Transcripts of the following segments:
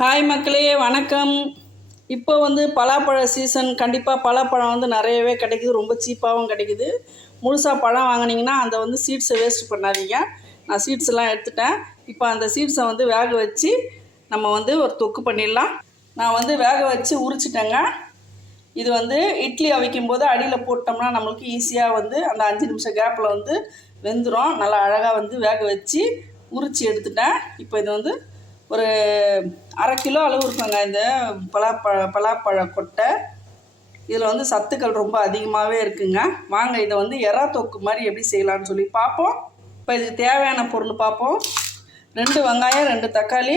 Hi மக்களே, வணக்கம். இப்போ பலாப்பழ சீசன். கண்டிப்பாக பலாப்பழம் நிறையவே கிடைக்குது, ரொம்ப சீப்பாகவும் கிடைக்குது. முழுசாக பழம் வாங்கினீங்கன்னா அந்த சீட்ஸை வேஸ்ட் பண்ணாதீங்க. நான் சீட்ஸ்லாம் எடுத்துட்டேன். இப்போ அந்த சீட்ஸை வேக வச்சு நம்ம ஒரு தொக்கு பண்ணிடலாம். நான் வேக வச்சு உரிச்சிட்டேங்க. இது இட்லி அவிக்கும் போது அடியில் போட்டோம்னா நம்மளுக்கு ஈஸியாக அந்த 5 நிமிஷம் கேப்பில் வெந்துடும். நல்லா அழகாக வேக வச்சு உரித்து எடுத்துட்டேன். இப்போ இது ஒரு 1/2 கிலோ அளவு இருக்குங்க இந்த பலாப்பழ கொட்டை. இதில் சத்துக்கள் ரொம்ப அதிகமாகவே இருக்குங்க. வாங்க இதை எறா தொக்கு மாதிரி எப்படி செய்யலான்னு சொல்லி பார்ப்போம். இப்போ இதுக்கு தேவையான பொருள் பார்ப்போம். 2 வெங்காயம், 2 தக்காளி,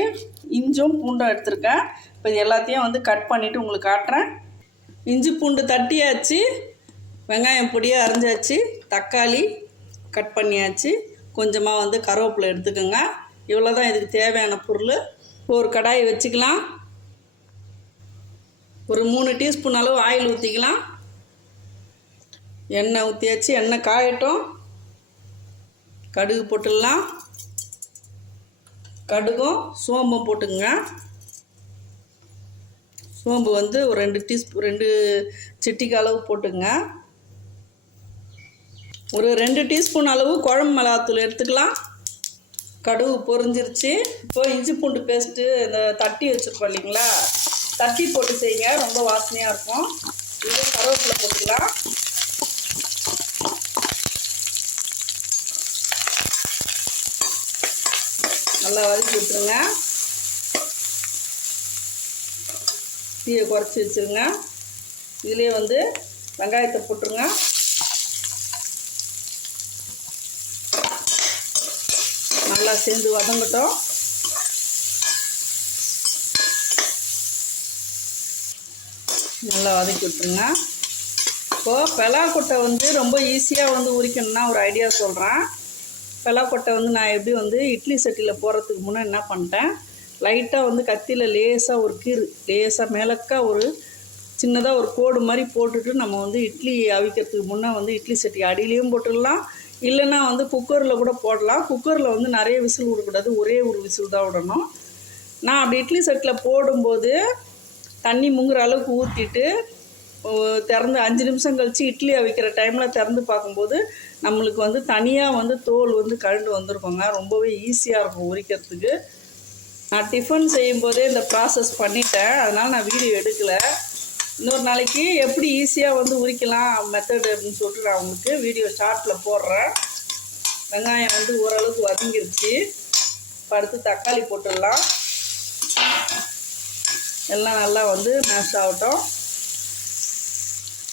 இஞ்சும் பூண்டும் எடுத்திருக்கேன். இப்போ இது எல்லாத்தையும் கட் பண்ணிவிட்டு உங்களுக்கு காட்டுறேன். இஞ்சி பூண்டு தட்டியாச்சு, வெங்காயம் பொடியாக அரைஞ்சாச்சு, தக்காளி கட் பண்ணியாச்சு, கொஞ்சமாக கருவேப்பிலை எடுத்துக்கோங்க. இவ்வளோ தான் இதுக்கு தேவையான பொருள். ஒரு கடாயை வச்சுக்கலாம். ஒரு 3 டீஸ்பூன் அளவு ஆயில் ஊற்றிக்கலாம். எண்ணெய் ஊற்றியாச்சு, எண்ணெய் காயட்டும். கடுகு போட்டுடலாம். கடுகும் சோம்பும் போட்டுங்க. சோம்பு ஒரு 2 சிட்டிக்கு அளவு போட்டுங்க. ஒரு 2 டீஸ்பூன் அளவு குழம்பு மிளகாத்தூள் எடுத்துக்கலாம். கடுகு பொரிஞ்சிருச்சு. இப்போ இஞ்சி பூண்டு பேஸ்ட்டு இந்த தட்டி வச்சுருக்கோம் இல்லைங்களா, தட்டி போட்டு செய்யுங்க, ரொம்ப வாசனையாக இருக்கும். இது கருவேப்பிலை போட்டுக்கலாம். நல்லா வதக்கி விட்டுருங்க. தீயை குறைச்சி வச்சுருங்க. இதுலேயே வெங்காயத்தை போட்டுருங்க. நல்லா சேர்ந்து வதங்கட்டும். நல்லா வதக்கி விட்டுருங்க. இப்போது பலாக்கொட்டை ரொம்ப ஈஸியாக உரிக்கணும்னா ஒரு ஐடியா சொல்கிறேன். பலாக்கொட்டை நான் எப்படி இட்லி சட்டியில் போடுறதுக்கு முன்னே என்ன பண்ணிட்டேன், லைட்டாக கத்தியில் லேசாக ஒரு கீறு, லேசாக மேலக்கா ஒரு சின்னதாக ஒரு கோடு மாதிரி போட்டுட்டு நம்ம இட்லி அவிக்கிறதுக்கு முன்னே இட்லி சட்டி அடியிலையும் போட்டுடலாம். இல்லைன்னா குக்கரில் கூட போடலாம். குக்கரில் நிறைய விசில் விடக்கூடாது, ஒரே ஒரு விசில் தான் விடணும். நான் அப்படி இட்லி செட்டில் போடும்போது தண்ணி முங்குற அளவுக்கு ஊற்றிட்டு திறந்து 5 நிமிஷம் கழித்து இட்லி அவிக்கிற டைமில் திறந்து பார்க்கும்போது நம்மளுக்கு தனியாக தோல் கழண்டு வந்திருக்கோங்க. ரொம்பவே ஈஸியாக இருக்கும் உரிக்கிறதுக்கு. நான் டிஃபன் செய்யும்போதே இந்த ப்ராசஸ் பண்ணிட்டேன், அதனால் நான் வீடியோ எடுக்கலை. இன்னொரு நாளைக்கு எப்படி ஈஸியாக உரிக்கலாம் மெத்தடு அப்படின்னு சொல்லிட்டு நான் உங்களுக்கு வீடியோ ஷார்ட்டில் போடுறேன். வெங்காயம் ஓரளவுக்கு வதங்கிருச்சு. இப்போ அடுத்து தக்காளி போட்டுடலாம். எல்லாம் நல்லா மேஷ் ஆகட்டும்.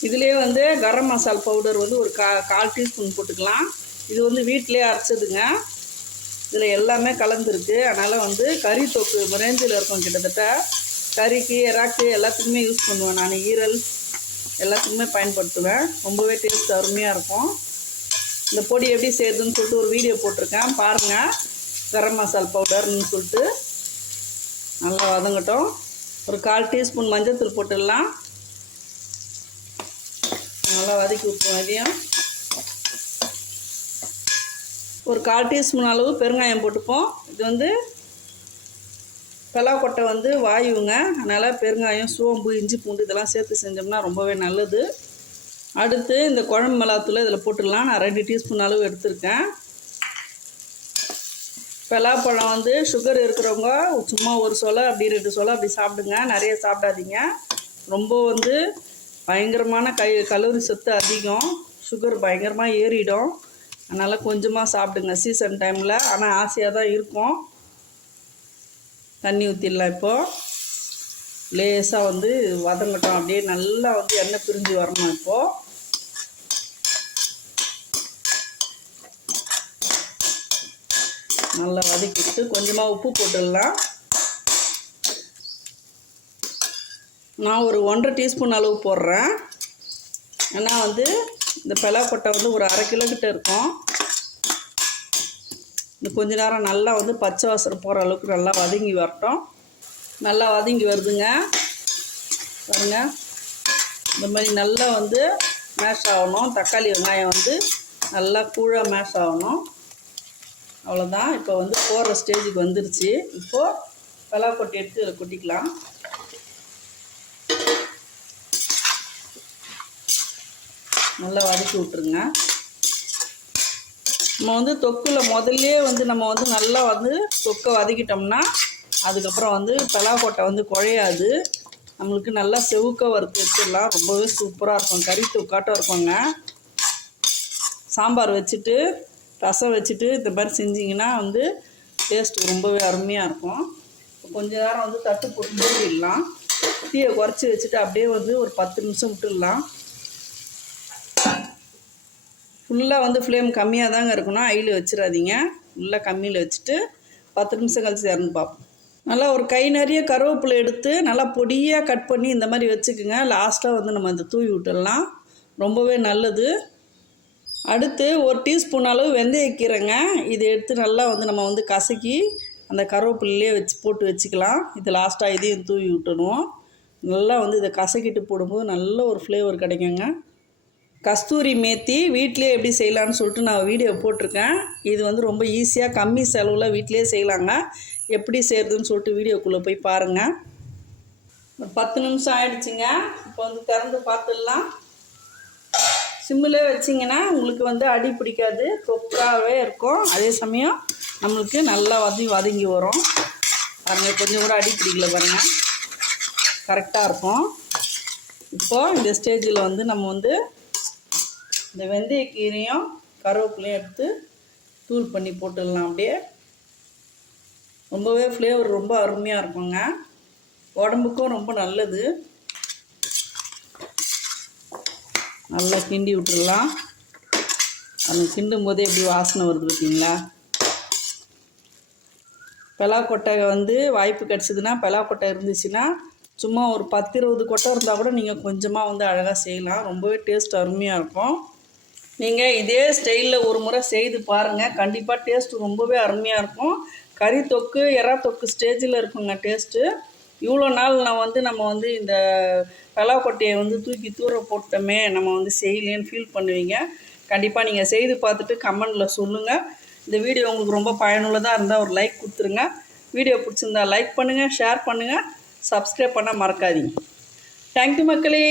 இதுலேயே கரம் மசாலா பவுடர் ஒரு 1/4 டீஸ்பூன் போட்டுக்கலாம். இது வீட்டிலே அரைச்சதுங்க. இதில் எல்லாமே கலந்துருக்கு. அதனால் கறி தொக்கு ரேஞ்சில் இருக்கும். கிட்டத்தட்ட கறிக்கு, எறாக்கு எல்லாத்துக்குமே யூஸ் பண்ணுவேன் நான். ஈரல் எல்லாத்துக்குமே பயன்படுத்துவேன். ரொம்பவே டேஸ்ட் அருமையாக இருக்கும். இந்த பொடி எப்படி செய்யுதுன்னு சொல்லிட்டு ஒரு வீடியோ போட்டிருக்கேன், பாருங்கள். கரம் மசாலா பவுடர்னு சொல்லிட்டு. நல்லா வதங்கட்டும். ஒரு 1/4 டீஸ்பூன் மஞ்சள்தூள் போட்டுடலாம். நல்லா வதக்கி விட்டுருவோம். அதையும் ஒரு 1/4 டீஸ்பூன் அளவு பெருங்காயம் போட்டுப்போம். இது பலாக்கொட்டை வாயுங்க, அதனால் பெருங்காயம், சோம்பு, இஞ்சி பூண்டு இதெல்லாம் சேர்த்து செஞ்சோம்னா ரொம்பவே நல்லது. அடுத்து இந்த குழம்பு மிளகாத்தூள் இதில் போட்டுடலாம். நான் 2 டீஸ்பூன் அளவு எடுத்திருக்கேன். பலாப்பழம் சுகர் இருக்கிறவங்க சும்மா ஒரு சொலை அப்படி 2 சொலை அப்படி சாப்பிடுங்க, நிறைய சாப்பிடாதீங்க. ரொம்ப பயங்கரமான கலோரி சத்து அதிகம், சுகர் பயங்கரமாக ஏறிடும். அதனால் கொஞ்சமாக சாப்பிடுங்க சீசன் டைமில். ஆனால் ஆசையாக தான் இருக்கும். தண்ணி ஊற்றிடலாம். இப்போது லேசாக வதங்கட்டும். அப்படியே நல்லா எண்ணெய் பிரிஞ்சு வரணும். இப்போது நல்லா வதக்கிட்டு கொஞ்சமாக உப்பு போட்டுடலாம். நான் ஒரு 1/2 டீஸ்பூன் அளவு போடுறேன். ஏன்னா இந்த பலாக்கொட்டை ஒரு 1/2 கிலோ கிட்ட இருக்கும். இந்த கொஞ்ச நேரம் நல்லா பச்சை வாசனை போகிற அளவுக்கு நல்லா வதங்கி வரட்டும். நல்லா வதங்கி வருதுங்க பாருங்கள். இந்த மாதிரி நல்லா மேஷ் ஆகணும். தக்காளி வெங்காயம் நல்லா கூழாக மேஷ் ஆகணும். அவ்வளோதான். இப்போ போகிற ஸ்டேஜுக்கு வந்துருச்சு. இப்போது பலாக்கொட்டை எடுத்து இதில் கொட்டிக்கலாம். நல்லா வதக்கி விட்ருங்க. நம்ம வந்து தொக்கில் முதல்லே வந்து நம்ம வந்து நல்லா வந்து தொக்கை வதக்கிட்டோம்னா அதுக்கப்புறம் வந்து பலாக்கொட்டை வந்து குழையாது. நம்மளுக்கு நல்லா செவுக்க வறுத்து வச்சிடலாம். ரொம்பவே சூப்பராக இருக்கும். கறி தொக்காட்டம் இருக்குங்க. சாம்பார் வச்சுட்டு ரசம் வச்சுட்டு இந்த மாதிரி செஞ்சிங்கன்னா வந்து டேஸ்ட் ரொம்பவே அருமையாக இருக்கும். கொஞ்ச நேரம் வந்து தட்டு போட்டு மூடிடலாம். தீயை குறைச்சி வச்சுட்டு அப்படியே வந்து ஒரு 10 நிமிஷம் விட்டுடலாம். ஃபுல்லாக வந்து ஃப்ளேம் கம்மியாக தாங்க இருக்கணும். ஹையில் வச்சிடாதீங்க. ஃபுல்லாக கம்மியில் வச்சுட்டு 10 நிமிஷம் கழிச்சு இறந்து பார்ப்போம். நல்லா ஒரு கை நிறைய கருவேப்பிலை எடுத்து நல்லா பொடியாக கட் பண்ணி இந்த மாதிரி வச்சுக்கோங்க. லாஸ்ட்டாக வந்து நம்ம அந்த தூவி விட்டுடலாம். ரொம்பவே நல்லது. அடுத்து ஒரு டீஸ்பூன் அளவு வெந்தயக்கீரைங்க. இதை எடுத்து நல்லா வந்து நம்ம வந்து கசக்கி அந்த கருவேப்பிலையிலே போட்டு வச்சுக்கலாம். இது லாஸ்ட்டாக இதையும் தூவி விட்டுடுவோம். நல்லா வந்து இதை கசக்கிட்டு போடும்போது நல்ல ஒரு ஃப்ளேவர் கிடைக்குங்க. கஸ்தூரி மேத்தி வீட்டிலே எப்படி செய்யலான்னு சொல்லிட்டு நான் வீடியோ போட்டிருக்கேன். இது வந்து ரொம்ப ஈஸியாக கம்மி செலவில் வீட்டிலே செய்யலாங்க. எப்படி செய்கிறதுன்னு சொல்லிட்டு வீடியோக்குள்ளே போய் பாருங்கள். ஒரு 10 நிமிஷம் ஆகிடுச்சிங்க. இப்போ வந்து திறந்து பார்த்துடலாம். சிம்மிலே வச்சிங்கன்னா உங்களுக்கு வந்து அடி பிடிக்காது, தொக்காவே இருக்கும். அதே சமயம் நம்மளுக்கு நல்லா வதங்கி வரும். பாருங்கள், கொஞ்சம் கூட அடி பிடிக்கல பாருங்கள், கரெக்டாக இருக்கும். இப்போது இந்த ஸ்டேஜில் வந்து நம்ம வந்து இந்த வெந்தயக்கீரையும் கருவேப்பிலையும் எடுத்து தூள் பண்ணி போட்டுடலாம். அப்படியே ரொம்பவே ஃப்ளேவர் ரொம்ப அருமையாக இருக்குங்க. உடம்புக்கும் ரொம்ப நல்லது. நல்லா கிண்டி விட்டுடலாம். அது கிண்டும் போதே எப்படி வாசனை வருது பார்த்தீங்களா? பலாக்கொட்டை வந்து வாய்ப்பு கிடச்சிதுன்னா, பலாக்கொட்டை இருந்துச்சுன்னா சும்மா ஒரு 10-20 கொட்டை இருந்தால் கூட நீங்கள் கொஞ்சமாக வந்து அழகாக செய்யலாம். ரொம்பவே டேஸ்ட் அருமையாக இருக்கும். நீங்கள் இதே ஸ்டைலில் ஒரு முறை செய்து பாருங்கள். கண்டிப்பாக டேஸ்ட்டு ரொம்பவே அருமையாக இருக்கும். கறி தொக்கு, எறா தொக்கு ஸ்டேஜில் இருக்குங்க டேஸ்ட்டு. இவ்வளோ நாள் நம்ம வந்து இந்த பலாக்கொட்டையை வந்து தூக்கி தூர போட்டோமே, நம்ம வந்து செய்யலேன்னு ஃபீல் பண்ணுவீங்க. கண்டிப்பாக நீங்கள் செய்து பார்த்துட்டு கமெண்டில் சொல்லுங்கள். இந்த வீடியோ உங்களுக்கு ரொம்ப பயனுள்ளதாக இருந்தால் ஒரு லைக் கொடுத்துருங்க. வீடியோ பிடிச்சிருந்தா லைக் பண்ணுங்கள், ஷேர் பண்ணுங்கள், சப்ஸ்கிரைப் பண்ண மறக்காதீங்க. தேங்க்யூ மக்களே.